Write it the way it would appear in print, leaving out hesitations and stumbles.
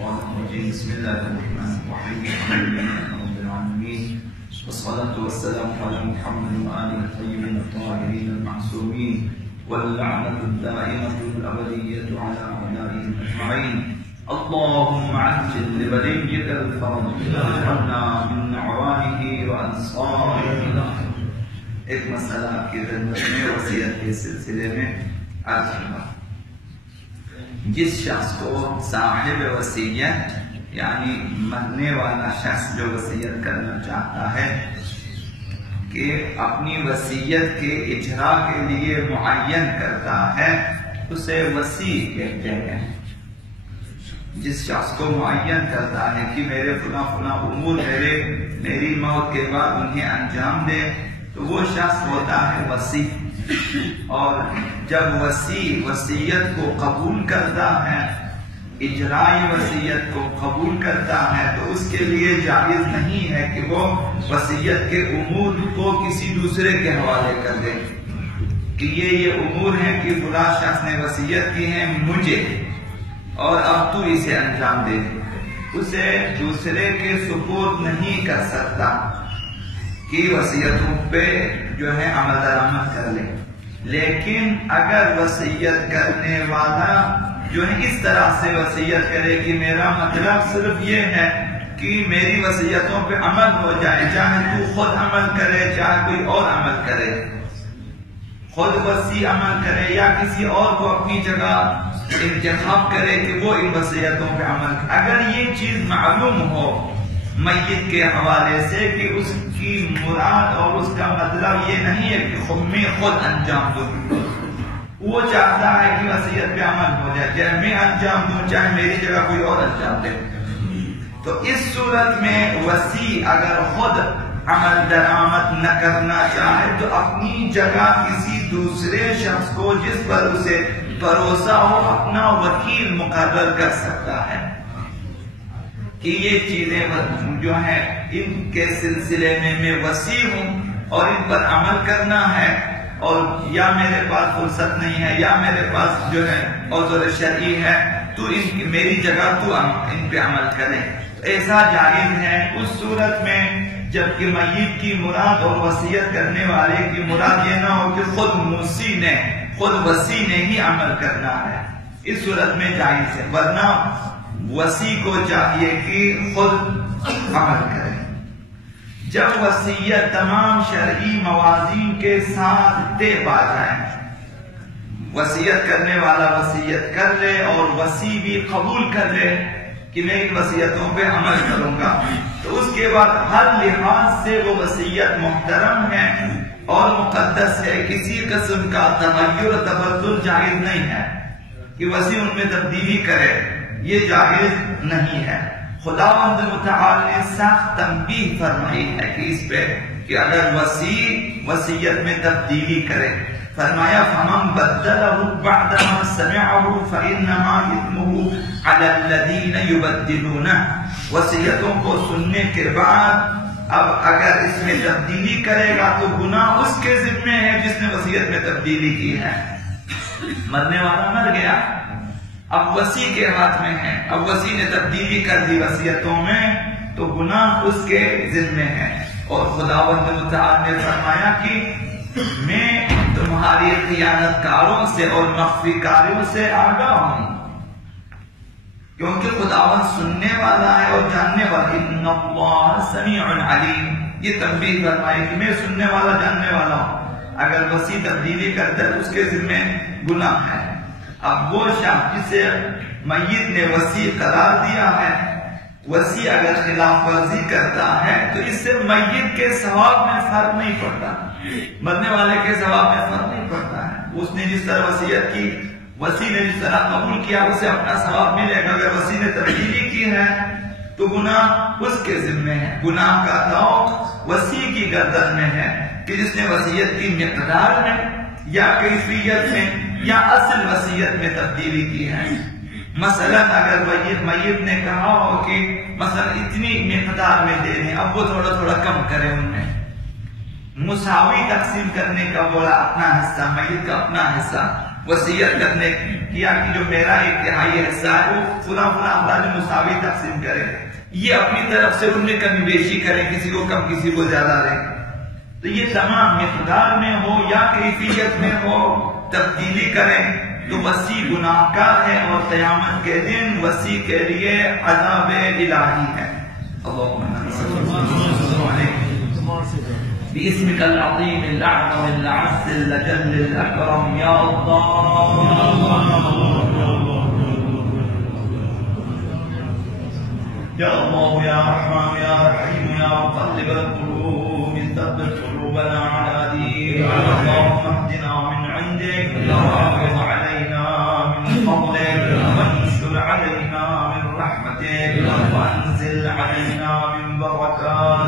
الشيطان الرجيم بسم الله الرحمن الرحيم الحمد لله رب العالمين والصلاة والسلام على محمد وآله الطيبين الطاهرين المعصومين واللعنة الدائمة الأبدية على أعدائهم أجمعين اللهم عجل لوليك الفرج واجعلنا من أعوانه وأنصاره. ایک مسئلہ آپ کی خدمت میں وصیت کے سلسلے میں عرض کرنا. جس شخص کو صاحب وصیت یعنی مرنے والا شخص جو وصیت کرنا چاہتا ہے کہ اپنی وصیت کے اجرا کے لیے معین کرتا ہے اسے وصی کہتے ہیں. جس شخص کو معین کرتا ہے کہ میرے فلاں فلاں امور میری موت کے بعد انہیں انجام دے تو وہ شخص ہوتا ہے وصی. اور جب وصی وصیت کو قبول کرتا ہے اجرائی وصیت کو قبول کرتا ہے تو اس کے لیے جائز نہیں ہے کہ وہ وصیت کے امور کو کسی دوسرے کے حوالے کر دے کہ یہ امور ہیں کہ فلاں شخص نے وصیت کی ہیں مجھے اور اب تو اسے انجام دے. اسے دوسرے کے سپرد نہیں کر سکتا کہ وصیتوں پہ جو ہے عمل درآمد کر لے. لیکن اگر وصیت کرنے والا جو ہے اس طرح سے وصیت کرے کہ میرا مطلب صرف یہ ہے کہ میری وصیتوں پہ عمل ہو جائے، چاہے تو خود عمل کرے چاہے کوئی اور عمل کرے، خود وصی عمل کرے یا کسی اور کو اپنی جگہ انتخاب کرے کہ وہ ان وصیتوں پہ عمل کرے. اگر یہ چیز معلوم ہو میت کے حوالے سے کہ اس کی مراد اور اس کا مطلب یہ نہیں ہے کہ میں خود انجام دوں، وہ چاہتا ہے کہ وصیت پہ عمل ہو جائے، چاہے میں انجام دوں چاہے میری جگہ کوئی اور انجام دے، تو اس صورت میں وصی اگر خود عمل درآمد نہ کرنا چاہے تو اپنی جگہ کسی دوسرے شخص کو جس پر اسے بھروسہ ہو اپنا وکیل مقرر کر سکتا ہے کہ یہ چیزیں جو ہیں ان کے سلسلے میں وصی ہوں اور ان پر عمل کرنا ہے، اور یا میرے پاس فرصت نہیں ہے یا میرے پاس جو ہے عذر شرعی ہے تو میری جگہ تو ان پہ عمل کرے. ایسا جائز ہے اس صورت میں جبکہ میت کی مراد اور وصیت کرنے والے کی مراد یہ نہ ہو کہ خود موصی نے خود وصی نے ہی عمل کرنا ہے. اس صورت میں جائز ہے، ورنہ وصی کو چاہیے کہ خود عمل کرے. جب وصیت تمام شرعی موازین کے ساتھ طے پا جائے، وصیت کرنے والا وصیت کر لے اور وصی بھی قبول کر لے کہ میں ان وصیتوں پہ عمل کروں گا، تو اس کے بعد ہر لحاظ سے وہ وصیت محترم ہے اور مقدس ہے. کسی قسم کا تغیر تبدل جائز نہیں ہے کہ وصی ان میں تبدیلی کرے، یہ جائز نہیں ہے. خداوند متعال نے سخت تنبیہ فرمائی ہے کہ اس پہ کہ اگر وصی وصیت میں تبدیلی کرے، فرمایا فَمَنْ بَدَّلَهُ بَعْدَمَا سَمِعَهُ فَإِنَّمَا إِثْمُهُ عَلَى الَّذِينَ يُبَدِّلُونَهُ. وصیتوں کو سننے کے بعد اب اگر اس میں تبدیلی کرے گا تو گناہ اس کے ذمہ ہے جس نے وصیت میں تبدیلی کی ہے. مرنے والا مر گیا، اب وصی کے ہاتھ میں ہے، اب وصی نے تبدیلی کر دی وصیتوں میں تو گناہ اس کے ذمہ ہے. اور خداوند متعال نے فرمایا کہ میں تمہاری خیانت کاروں سے اور مخفی کاریوں سے آگاہ ہوں، کیونکہ خداوند سننے والا ہے اور جاننے والا. ان اللہ سمیع علیم، یہ تنبیہ فرمائی کہ میں سننے والا جاننے والا ہوں. اگر وصی تبدیلی کرتا ہے اس کے ذمہ گناہ ہے. اب وہ شخص جسے میت نے وصی قرار دیا ہے، وصی اگر خلاف ورزی کرتا ہے تو اس سے میت کے ثواب میں فرق نہیں پڑتا، مرنے والے کے ثواب میں فرق نہیں پڑتا ہے. اس نے جس طرح وصیت کی، وصی نے جس طرح قبول کیا اسے اپنا ثواب ملے گا. اگر وصی نے تبدیلی کی ہے تو گناہ اس کے ذمہ ہے. گناہ کا توق وصی کی گردن میں ہے کہ جس نے وصیت کی مقدار میں یا کیفیت میں یا اصل وصیت میں تبدیلی کی ہے. مثلا اگر میت نے کہا ہو کہ مثلا اتنی مقدار میں دے دیں، اب وہ تھوڑا تھوڑا کم کرے، ان میں مساوی تقسیم کرنے کا بولا اپنا حصہ، میت کا اپنا حصہ، وصیت کرنے کیا کہ جو میرا 1/3 حصہ ہے وہ فلاں افراد میں مساوی تقسیم کریں، یہ اپنی طرف سے ان میں کمی بیشی کریں، کسی کو کم کسی کو زیادہ دیں۔ تو یہ تمام مقدار میں ہو یا کیفیت میں ہو تبدیلی کریں تو وصی گناہ گار ہے، اور قیامت کے دن وصی کے لیے عذاب الہی ہے۔ اللہم صلی اللہ علیہ باسمك العظيم الأعظم الأعز الأجل الأكرم يا يا الله يا رحمن يا رحيم يا مقلب القلوب ثبت قلوبنا على دينك، اللهم اهدنا من عندك وأعرض علينا من فضلك وانشر علينا من رحمتك وأنزل علينا من بركاتك